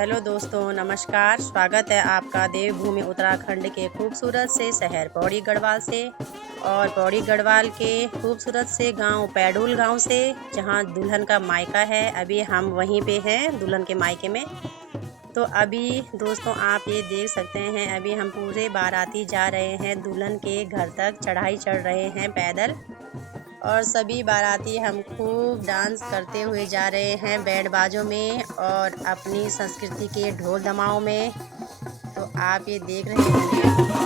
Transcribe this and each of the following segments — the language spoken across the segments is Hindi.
हेलो दोस्तों, नमस्कार। स्वागत है आपका देवभूमि उत्तराखंड के खूबसूरत से शहर पौड़ी गढ़वाल से और पौड़ी गढ़वाल के खूबसूरत से गांव पैडूल गांव से, जहां दुल्हन का मायका है। अभी हम वहीं पे हैं दुल्हन के मायके में। तो अभी दोस्तों आप ये देख सकते हैं, अभी हम पूरे बाराती जा रहे हैं दुल्हन के घर तक, चढ़ाई चढ़ रहे हैं पैदल। और सभी बाराती हम खूब डांस करते हुए जा रहे हैं बैंड बाजों में और अपनी संस्कृति के ढोल धमाओं में। तो आप ये देख रहे होंगे।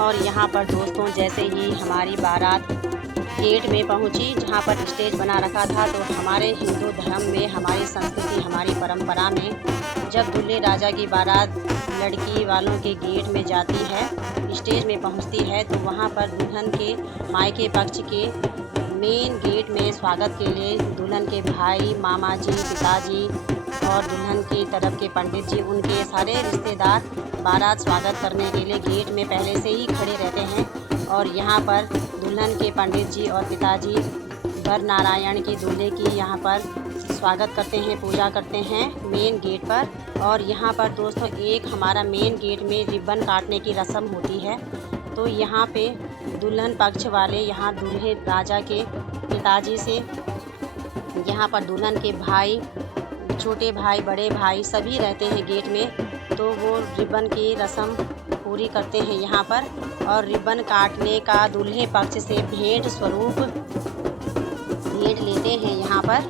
और यहाँ पर दोस्तों जैसे ही हमारी बारात गेट में पहुँची, जहाँ पर स्टेज बना रखा था, तो हमारे हिंदू धर्म में, हमारी संस्कृति, हमारी परंपरा में जब दूल्हे राजा की बारात लड़की वालों के गेट में जाती है, स्टेज में पहुँचती है, तो वहाँ पर दुल्हन के मायके पक्ष के मेन गेट में स्वागत के लिए दुल्हन के भाई, मामा जी, पिताजी और दुल्हन की तरफ के पंडित जी, उनके सारे रिश्तेदार बारात स्वागत करने के लिए गेट में पहले से ही खड़े रहते हैं। और यहाँ पर दुल्हन के पंडित जी और पिताजी वर नारायण की दूल्हे की यहाँ पर स्वागत करते हैं, पूजा करते हैं मेन गेट पर। और यहाँ पर दोस्तों एक हमारा मेन गेट में रिबन काटने की रस्म होती है। तो यहाँ पे दुल्हन पक्ष वाले यहाँ दूल्हे राजा के पिताजी से यहाँ पर दुल्हन के भाई, छोटे भाई, बड़े भाई सभी रहते हैं गेट में। तो वो रिबन की रस्म पूरी करते हैं यहाँ पर। और रिबन काटने का दूल्हे पक्ष से भेंट स्वरूप भेंट लेते हैं यहाँ पर।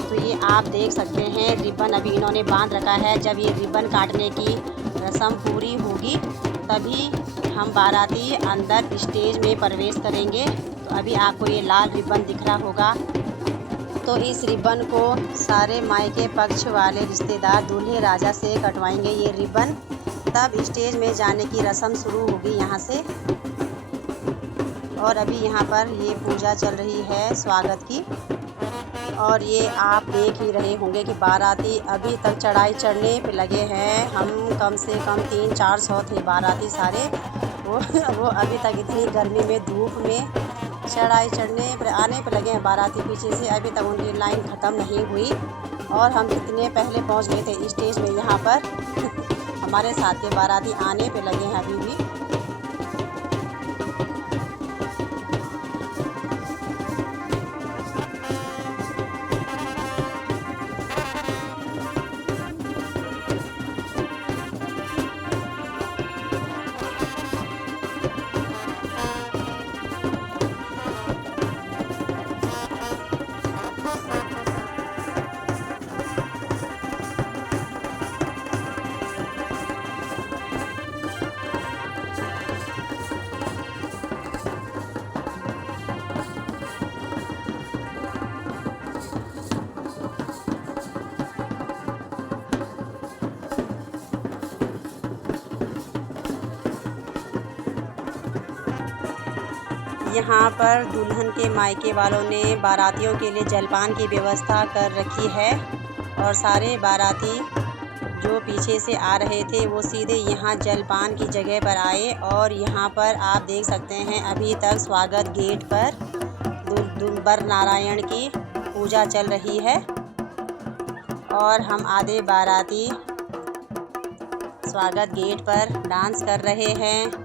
तो ये आप देख सकते हैं रिबन अभी इन्होंने बांध रखा है। जब ये रिबन काटने की रस्म पूरी होगी तभी हम बाराती अंदर स्टेज में प्रवेश करेंगे। तो अभी आपको ये लाल रिबन दिख रहा होगा। तो इस रिबन को सारे मायके पक्ष वाले रिश्तेदार दूल्हे राजा से कटवाएंगे ये रिबन, तब स्टेज में जाने की रस्म शुरू होगी यहाँ से। और अभी यहाँ पर ये पूजा चल रही है स्वागत की। और ये आप देख ही रहे होंगे कि बाराती अभी तक चढ़ाई चढ़ने पे लगे हैं। हम कम से कम 300-400 थे बाराती सारे। वो अभी तक इतनी गर्मी में धूप में चढ़ने पर आने पर लगे हैं बाराती पीछे से, अभी तक उनकी लाइन ख़त्म नहीं हुई और हम इतने पहले पहुंच गए थे स्टेज में यहाँ पर हमारे साथ के बाराती आने पे लगे हैं अभी भी। यहाँ पर दुल्हन के मायके वालों ने बारातियों के लिए जलपान की व्यवस्था कर रखी है और सारे बाराती जो पीछे से आ रहे थे वो सीधे यहाँ जलपान की जगह पर आए और यहाँ पर आप देख सकते हैं अभी तक स्वागत गेट पर वर नारायण की पूजा चल रही है और हम आधे बाराती स्वागत गेट पर डांस कर रहे हैं।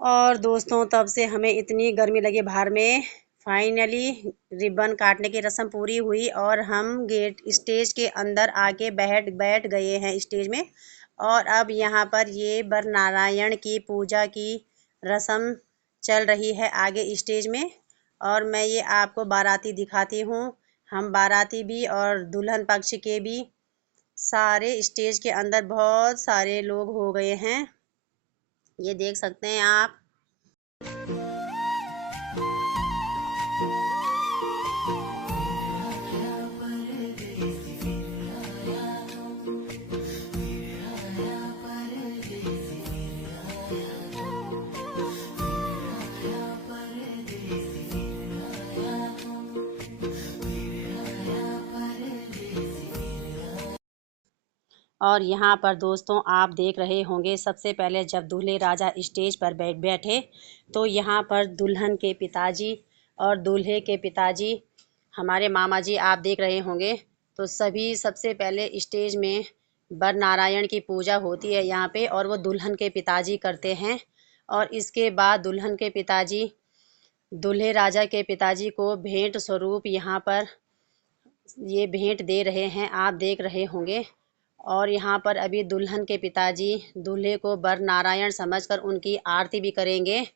और दोस्तों तब से हमें इतनी गर्मी लगी बाहर में, फाइनली रिबन काटने की रस्म पूरी हुई और हम गेट स्टेज के अंदर आके बैठ गए हैं स्टेज में। और अब यहाँ पर ये बर नारायण की पूजा की रस्म चल रही है आगे स्टेज में। और मैं ये आपको बाराती दिखाती हूँ। हम बाराती भी और दुल्हन पक्ष के भी सारे स्टेज के अंदर बहुत सारे लोग हो गए हैं, ये देख सकते हैं आप। और यहाँ पर दोस्तों आप देख रहे होंगे, सबसे पहले जब दूल्हे राजा स्टेज पर बैठे तो यहाँ पर दुल्हन के पिताजी और दूल्हे के पिताजी, हमारे मामा जी, आप देख रहे होंगे। तो सभी सबसे पहले स्टेज में बर नारायण की पूजा होती है यहाँ पे, और वो दुल्हन के पिताजी करते हैं। और इसके बाद दुल्हन के पिताजी दूल्हे राजा के पिताजी को भेंट स्वरूप यहाँ पर ये भेंट दे रहे हैं, आप देख रहे होंगे। और यहाँ पर अभी दुल्हन के पिताजी दूल्हे को बर नारायण समझकर उनकी आरती भी करेंगे।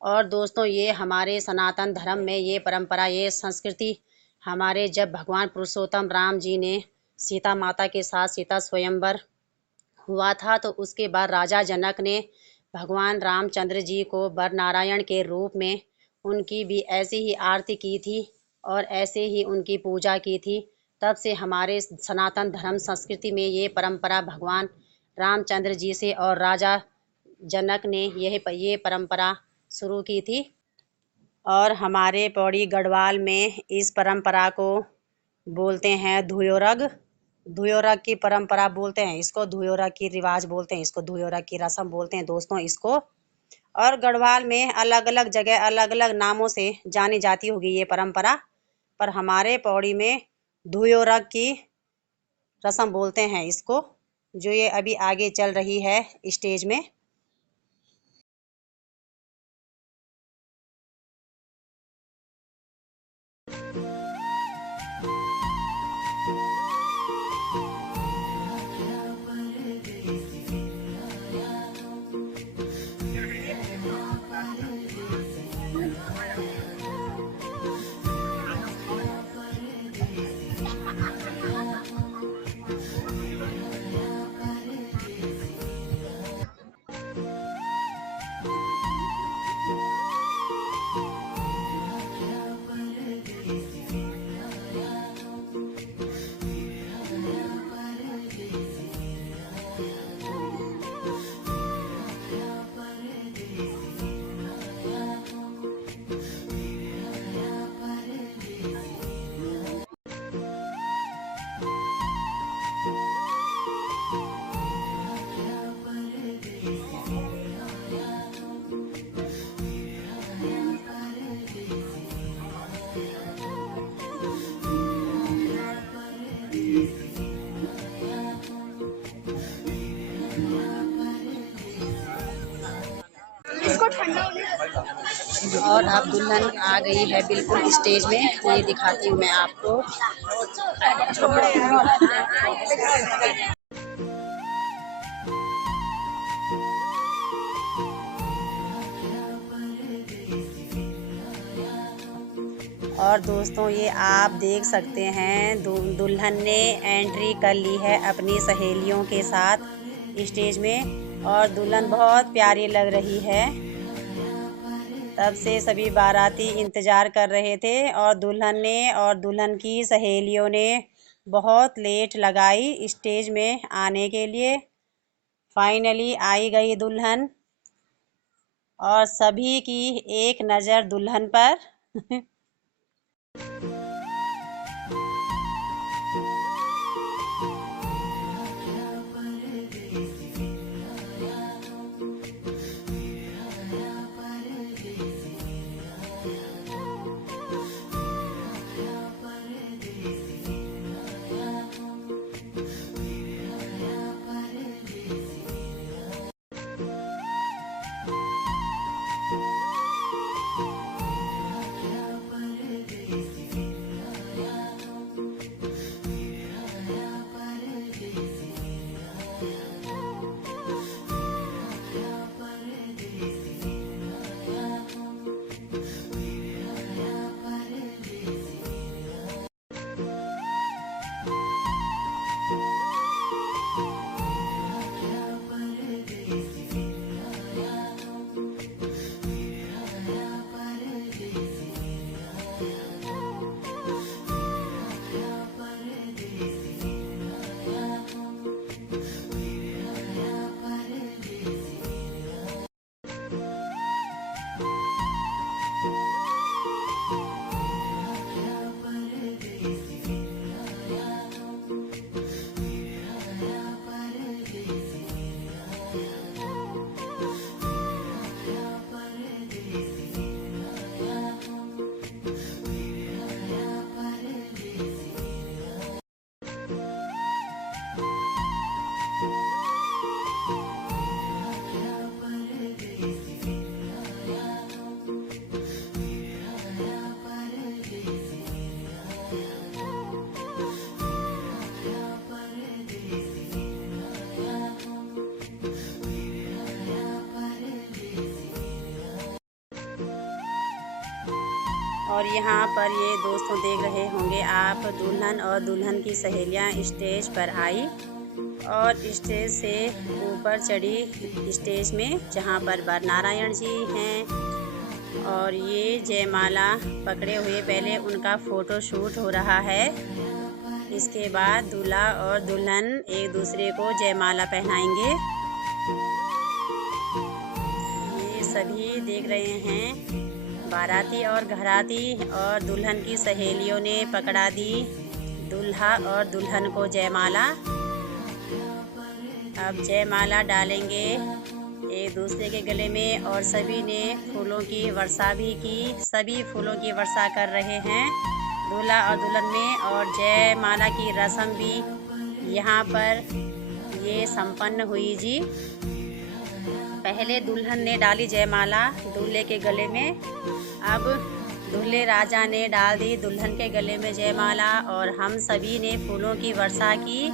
और दोस्तों ये हमारे सनातन धर्म में ये परंपरा, ये संस्कृति हमारे, जब भगवान पुरुषोत्तम राम जी ने सीता माता के साथ सीता स्वयंवर हुआ था, तो उसके बाद राजा जनक ने भगवान रामचंद्र जी को बर नारायण के रूप में उनकी भी ऐसी ही आरती की थी और ऐसे ही उनकी पूजा की थी। तब से हमारे सनातन धर्म संस्कृति में ये परंपरा भगवान रामचंद्र जी से और राजा जनक ने ये परंपरा शुरू की थी। और हमारे पौड़ी गढ़वाल में इस परंपरा को बोलते हैं धुयोरग। धुयोरग की परंपरा बोलते हैं इसको, धुयोरग की रिवाज बोलते हैं इसको, धुयोरग की रस्म बोलते हैं दोस्तों इसको। और गढ़वाल में अलग अलग जगह अलग अलग नामों से जानी जाती होगी ये परंपरा, पर हमारे पौड़ी में धुयोरग की रस्म बोलते हैं इसको, जो ये अभी आगे चल रही है स्टेज में। और अब दुल्हन आ गई है बिल्कुल स्टेज में, ये दिखाती हूँ मैं आपको। और दोस्तों ये आप देख सकते हैं दुल्हन ने एंट्री कर ली है अपनी सहेलियों के साथ स्टेज में, और दुल्हन बहुत प्यारी लग रही है। तब से सभी बाराती इंतज़ार कर रहे थे, और दुल्हन ने और दुल्हन की सहेलियों ने बहुत लेट लगाई स्टेज में आने के लिए। फाइनली आई गई दुल्हन, और सभी की एक नज़र दुल्हन पर। और यहाँ पर ये दोस्तों देख रहे होंगे आप, दुल्हन और दुल्हन की सहेलियाँ स्टेज पर आई और स्टेज से ऊपर चढ़ी, स्टेज में जहाँ पर वर नारायण जी हैं और ये जयमाला पकड़े हुए पहले उनका फ़ोटो शूट हो रहा है। इसके बाद दूल्हा और दुल्हन एक दूसरे को जयमाला पहनाएंगे। ये सभी देख रहे हैं, बाराती और घराती और दुल्हन की सहेलियों ने पकड़ा दी दूल्हा और दुल्हन को जयमाला। अब जयमाला डालेंगे एक दूसरे के गले में और सभी ने फूलों की वर्षा भी की, सभी फूलों की वर्षा कर रहे हैं दूल्हा और दुल्हन में। और जयमाला की रस्म भी यहाँ पर ये संपन्न हुई जी। पहले दुल्हन ने डाली जयमाला दूल्हे के गले में, अब दूल्हे राजा ने डाल दी दुल्हन के गले में जयमाला और हम सभी ने फूलों की वर्षा की।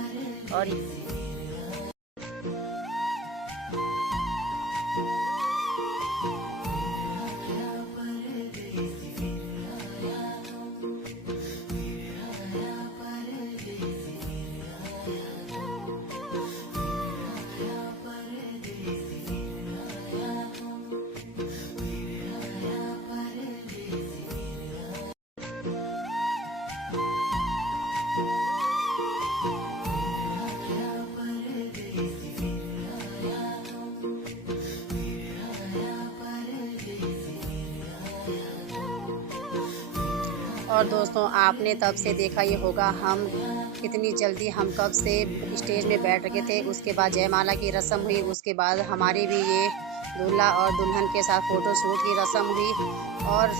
और दोस्तों आपने तब से देखा ये होगा हम कितनी जल्दी, हम कब से स्टेज में बैठ रखे थे। उसके बाद जयमाला की रस्म हुई, उसके बाद हमारी भी ये दूल्हा और दुल्हन के साथ फ़ोटो शूट की रस्म हुई। और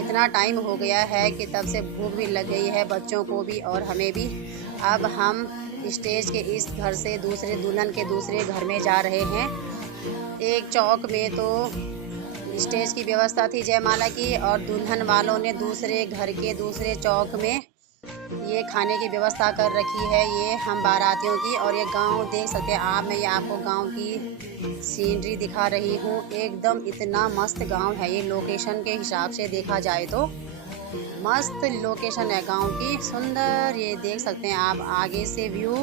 इतना टाइम हो गया है कि तब से भूख भी लग गई है बच्चों को भी और हमें भी। अब हम स्टेज के इस घर से दूसरे, दुल्हन के दूसरे घर में जा रहे हैं। एक चौक में तो स्टेज की व्यवस्था थी जयमाला की और दुल्हन वालों ने दूसरे घर के दूसरे चौक में ये खाने की व्यवस्था कर रखी है, ये हम बारातियों की। और ये गांव देख सकते हैं आप, मैं ये आपको गांव की सीनरी दिखा रही हूँ। एकदम इतना मस्त गांव है ये, लोकेशन के हिसाब से देखा जाए तो मस्त लोकेशन है गांव की, सुंदर। ये देख सकते हैं आप आगे से व्यू,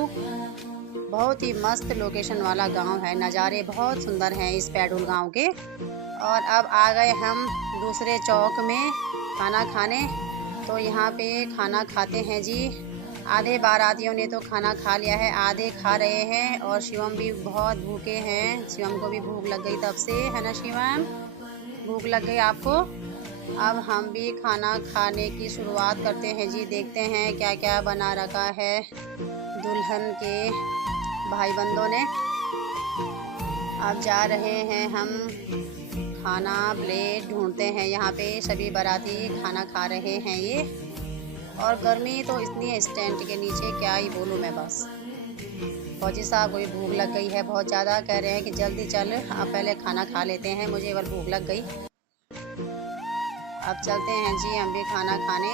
बहुत ही मस्त लोकेशन वाला गांव है, नज़ारे बहुत सुंदर हैं इस पैडुल गांव के। और अब आ गए हम दूसरे चौक में खाना खाने, तो यहाँ पे खाना खाते हैं जी। आधे बारातियों ने तो खाना खा लिया है, आधे खा रहे हैं और शिवम भी बहुत भूखे हैं। शिवम को भी भूख लग गई तब से, है ना शिवम, भूख लग गई आपको। अब हम भी खाना खाने की शुरुआत करते हैं जी। देखते हैं क्या क्या बना रखा है दुल्हन के भाई बंदों ने। अब जा रहे हैं हम खाना प्लेट ढूंढते हैं, यहाँ पे सभी बाराती खाना खा रहे हैं ये। और गर्मी तो इतनी है इस टेंट के नीचे, क्या ही बोलूँ मैं बस। फौजी साहब को भी भूख लग गई है बहुत ज़्यादा, कह रहे हैं कि जल्दी चल, अब पहले खाना खा लेते हैं, मुझे अगर भूख लग गई। अब चलते हैं जी हम भी खाना खाने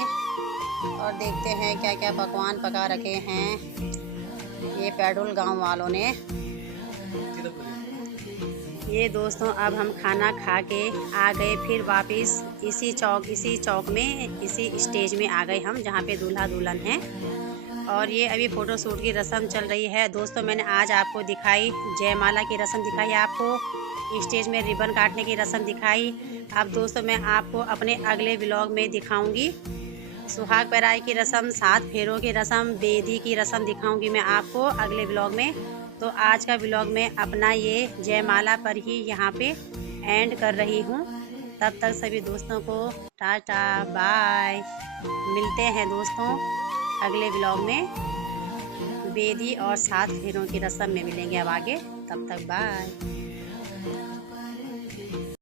और देखते हैं क्या क्या पकवान पका रखे हैं ये पैडुल गांव वालों ने। ये दोस्तों अब हम खाना खा के आ गए फिर वापस इसी चौक में, इसी स्टेज में आ गए हम जहाँ पे दूल्हा दुल्हन हैं। और ये अभी फ़ोटो शूट की रस्म चल रही है दोस्तों। मैंने आज आपको दिखाई जयमाला की रस्म दिखाई, आपको स्टेज में रिबन काटने की रस्म दिखाई। अब दोस्तों मैं आपको अपने अगले व्लॉग में दिखाऊंगी सुहाग पहराई की रस्म, 7 फेरों की रस्म, बेदी की रस्म दिखाऊंगी मैं आपको अगले व्लॉग में। तो आज का व्लॉग मैं अपना ये जयमाला पर ही यहाँ पे एंड कर रही हूँ। तब तक सभी दोस्तों को टाटा बाय, मिलते हैं दोस्तों अगले व्लॉग में। बेदी और 7 फेरों की रस्म में मिलेंगे अब आगे, तब तक बाय।